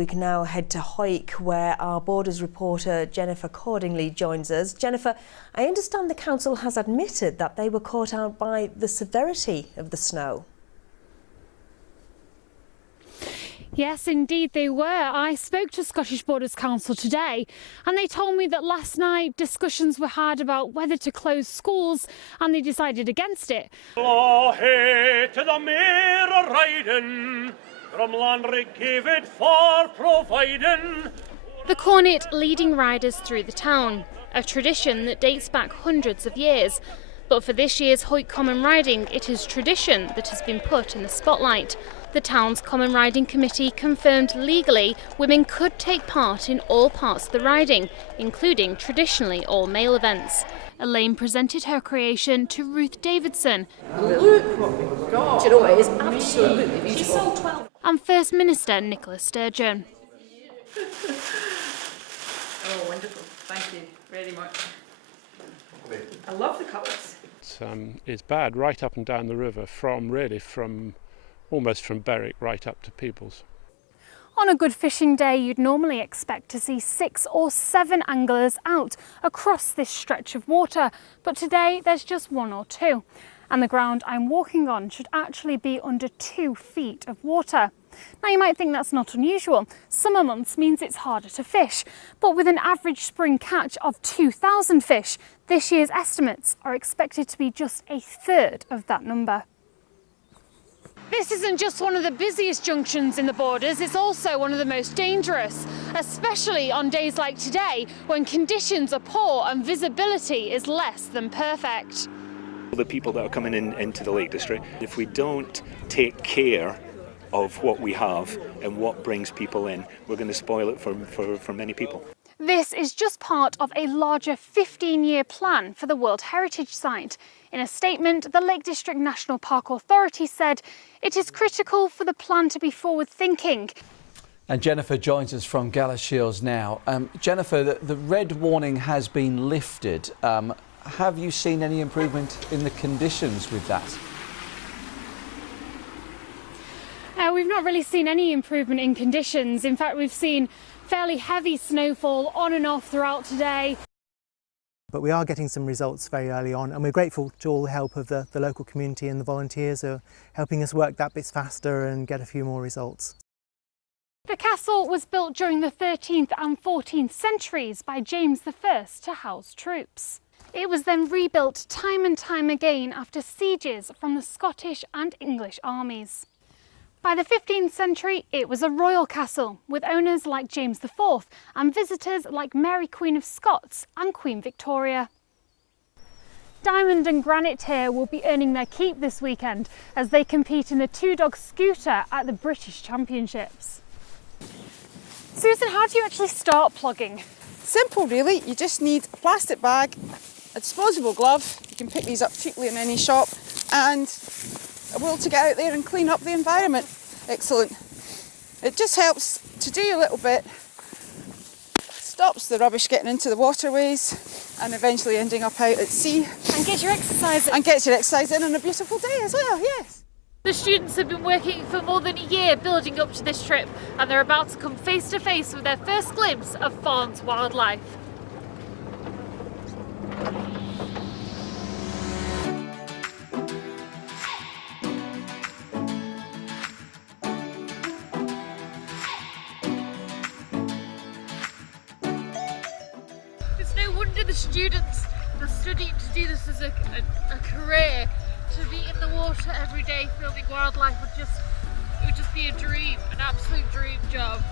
We can now head to Hawick, where our Borders reporter Jennifer Cordingley joins us. Jennifer, I understand the council has admitted that they were caught out by the severity of the snow. Yes, indeed they were. I spoke to Scottish Borders Council today and they told me that last night discussions were had about whether to close schools and they decided against it. The cornet leading riders through the town, a tradition that dates back hundreds of years. But for this year's Hawick Common Riding, it is tradition that has been put in the spotlight. The town's Common Riding Committee confirmed legally women could take part in all parts of the riding, including traditionally all male events. Elaine presented her creation to Ruth Davidson. Look what we've got. Do you know, it is absolutely beautiful. And First Minister Nicola Sturgeon. Oh, wonderful. Thank you very much. I love the colours. It's bad right up and down the river almost from Berwick right up to Peebles. On a good fishing day, you'd normally expect to see 6 or 7 anglers out across this stretch of water, but today there's just 1 or 2. And the ground I'm walking on should actually be under 2 feet of water. Now you might think that's not unusual. Summer months means it's harder to fish, but with an average spring catch of 2,000 fish, this year's estimates are expected to be just a third of that number. This isn't just one of the busiest junctions in the Borders, it's also one of the most dangerous, especially on days like today when conditions are poor and visibility is less than perfect. The people that are coming into the Lake District, if we don't take care of what we have and what brings people in, we're going to spoil it for many people. This is just part of a larger 15-year plan for the World Heritage Site. In a statement, the Lake District National Park Authority said it is critical for the plan to be forward-thinking. And Jennifer joins us from Galashiels now. Jennifer, the red warning has been lifted. Have you seen any improvement in the conditions with that? We've not really seen any improvement in conditions. In fact, we've seen fairly heavy snowfall on and off throughout today. But we are getting some results very early on, and we're grateful to all the help of the local community and the volunteers who are helping us work that bit faster and get a few more results. The castle was built during the 13th and 14th centuries by James I to house troops. It was then rebuilt time and time again after sieges from the Scottish and English armies. By the 15th century, it was a royal castle, with owners like James IV and visitors like Mary Queen of Scots and Queen Victoria. Diamond and Granite here will be earning their keep this weekend as they compete in the 2-dog scooter at the British Championships. Susan, how do you actually start plugging? Simple really, you just need a plastic bag, a disposable glove, you can pick these up cheaply in any shop, and a will to get out there and clean up the environment. Excellent. It just helps to do a little bit, stops the rubbish getting into the waterways and eventually ending up out at sea. And get your exercise in. And get your exercise in on a beautiful day as well, yes. The students have been working for more than a year building up to this trip, and they're about to come face to face with their first glimpse of Farn's wildlife. It's no wonder the students are studying to do this as a career. To be in the water every day filming wildlife would just be a dream, an absolute dream job.